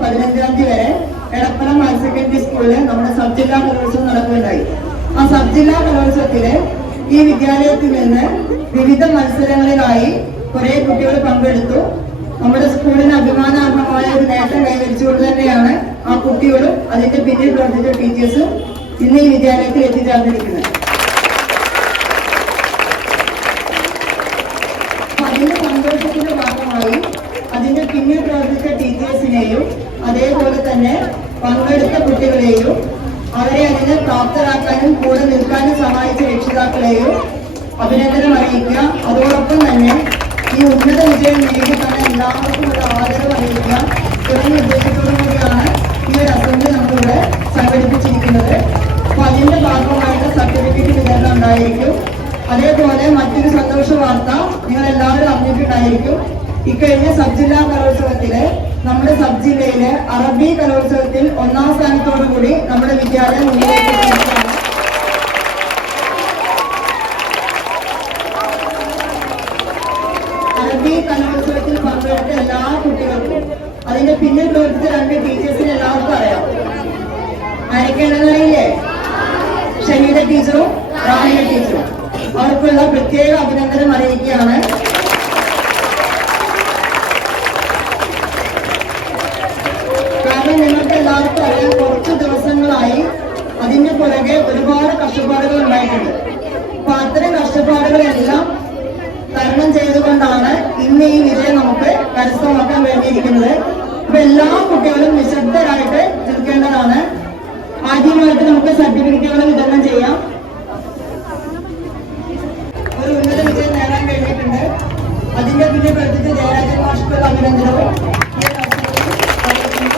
പതിനഞ്ചാം തീയതി വരെ എടപ്പന ഹയർ സെക്കൻഡറി സ്കൂളിൽ നമ്മുടെ സബ് ജില്ലാ കലോത്സവം നടക്കുകയുണ്ടായി. ആ സബ് ജില്ലാ കലോത്സവത്തിൽ ഈ വിദ്യാലയത്തിൽ നിന്ന് വിവിധ മത്സരങ്ങളിലായി കുറെ കുട്ടികൾ പങ്കെടുത്തു. നമ്മുടെ സ്കൂളിന് അഭിമാനാർഹമായ ഒരു നേട്ടം കൈവരിച്ചുകൊണ്ട് തന്നെയാണ് ആ കുട്ടികളും അതിന്റെ പിന്നിൽ പ്രവർത്തിച്ച ടീച്ചേഴ്സും ഇന്ന് ഈ വിദ്യാലയത്തിൽ എത്തിച്ചേർന്നിരിക്കുന്നത് അപ്പൊ അതിന്റെ സന്തോഷത്തിന്റെ ഭാഗമായി അതിന്റെ പിന്നിൽ പ്രവർത്തിച്ച ടീച്ചേഴ്സിനെയും അതേപോലെ തന്നെ പങ്കെടുത്ത കുട്ടികളെയും അവരെ അതിന് പ്രാപ്തരാക്കാനും കൂടെ നിൽക്കാനും സഹായിച്ച രക്ഷിതാക്കളെയും അഭിനന്ദനം അറിയിക്കുക. അതോടൊപ്പം തന്നെ ഈ ഉന്നത വിജയം നേടി തന്നെ എല്ലാവർക്കും ഒരു ആദരവ് അറിയിക്കുക. തുടങ്ങിയ ഉദ്ദേശത്തോടു കൂടിയാണ് ഈ ഒരു അസംബ്ലി നമ്മളിവിടെ സംഘടിപ്പിച്ചിരിക്കുന്നത്. അപ്പൊ അതിന്റെ ഭാഗമായിട്ട് സർട്ടിഫിക്കറ്റ് വിതരണം ഉണ്ടായിരിക്കും. അതേപോലെ മറ്റൊരു സന്തോഷ വാർത്ത നിങ്ങൾ എല്ലാവരും അറിഞ്ഞിട്ടുണ്ടായിരിക്കും. ഇക്കഴിഞ്ഞ സബ് ജില്ലാ കലോത്സവത്തിൽ നമ്മുടെ സബ് ജില്ലയിലെ അറബി കലോത്സവത്തിൽ ഒന്നാം സ്ഥാനത്തോടു കൂടി നമ്മുടെ വിദ്യാലയം അറബി കലോത്സവത്തിൽ പങ്കെടുത്ത എല്ലാ കുട്ടികൾക്കും അതിന്റെ പിന്നിൽ പ്രവർത്തിച്ച രണ്ട് ടീച്ചേഴ്സിനെ എല്ലാവർക്കും അറിയാം. ആരൊക്കെയാണെന്നറിയില്ലേ ഷഹീദ ടീച്ചറും റാണിയ ടീച്ചറും. അവർക്കുള്ള പ്രത്യേക അഭിനന്ദനം അറിയിക്കുകയാണ് അതിന്റെ പുറകെ ഒരുപാട് കഷ്ടപ്പാടുകൾ ഉണ്ടായിട്ടുണ്ട് അപ്പൊ അത്തരം കഷ്ടപ്പാടുകളെല്ലാം തരണം ചെയ്തുകൊണ്ടാണ് ഇന്ന് ഈ വിജയം നമുക്ക് കരസ്ഥമാക്കാൻ വേണ്ടിയിരിക്കുന്നത്. അപ്പൊ എല്ലാ കുട്ടികളും നിശബ്ദരായിട്ട് നിൽക്കേണ്ടതാണ്. ആദ്യമായിട്ട് നമുക്ക് സർട്ടിഫിക്കറ്റുകൾ വിതരണം ചെയ്യാം ഒരു ഉന്നത വിജയം നേടാൻ കഴിഞ്ഞിട്ടുണ്ട് അതിന്റെ പിന്നെ പ്രവർത്തിച്ച ജയരാജൻ മാഷ്ക്കുള്ള അഭിനന്ദനവും ഈ ഒരു അവസരത്തിൽ അറിയിക്കുന്നു.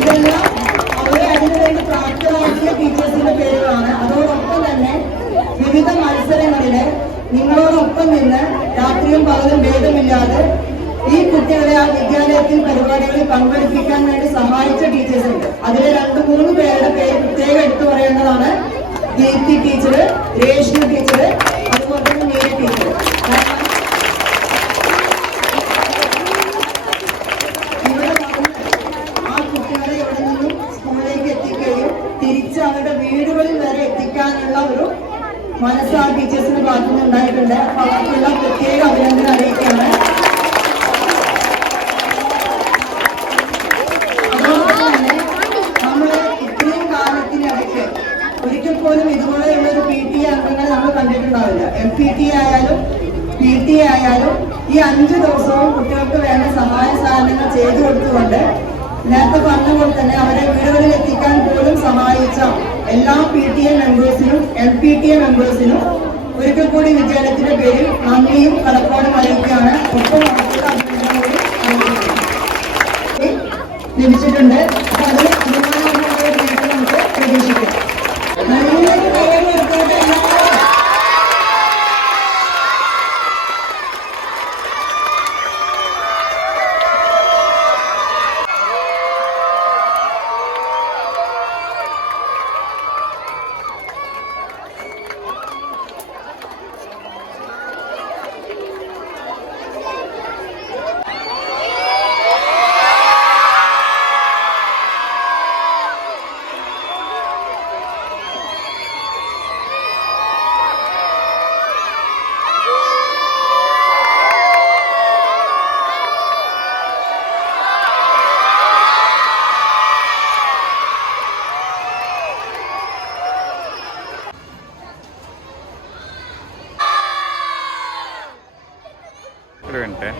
ഇതെല്ലാം അവരെ അതിനുവേണ്ടി പ്രാപ്തരാക്കിയ ടീച്ചേഴ്സിന്റെ പേരുകളാണ് അതോടൊപ്പം തന്നെ വിവിധ മത്സരങ്ങളിൽ നിങ്ങളോടൊപ്പം നിന്ന് രാത്രിയും പകലും ഭേദമില്ലാതെ ഈ കുട്ടികളെ ആ വിദ്യാലയത്തിൽ പരിപാടികളിൽ പങ്കെടുപ്പിക്കാൻ വേണ്ടി സഹായിച്ച ടീച്ചേഴ്സ് ഉണ്ട്. അതിലെ രണ്ട് മൂന്ന് പേരുടെ പേര് പ്രത്യേകം എടുത്തു പറയേണ്ടതാണ്. ദീപ്തി ടീച്ചർ രേഷ്മ ടീച്ചർ അതുപോലെ തന്നെ മീര ടീച്ചർ മനസ്സാ ടീച്ചേഴ്സിന് ബാധ്യത ഉണ്ടായിട്ടുണ്ട്. അവർക്കുള്ള പ്രത്യേക അഭിനന്ദനം അറിയിക്കുകയാണ്. എം പി ടി ആയാലും പി ടി ആയാലും ഈ അഞ്ചു ദിവസവും കുട്ടികൾക്ക് വേണ്ട സഹായ സാധനങ്ങൾ ചെയ്തു കൊടുത്തുകൊണ്ട് നേരത്തെ പറഞ്ഞപോലെ തന്നെ അവരെ വീടുകളിൽ എത്തിക്കാൻ പോലും സഹായിച്ച എല്ലാ പി ടി എ മെമ്പേഴ്സിനും എം പി ടി എ മെമ്പേഴ്സിനും ഒരിക്കൽ കൂടി വിദ്യാലയത്തിന്റെ പേരിൽ നന്ദിയും കടപ്പാടും അറിയിക്കുകയാണ്. ഒപ്പം ലഭിച്ചിട്ടുണ്ട്. ரெஸ்டாரண்ட்டு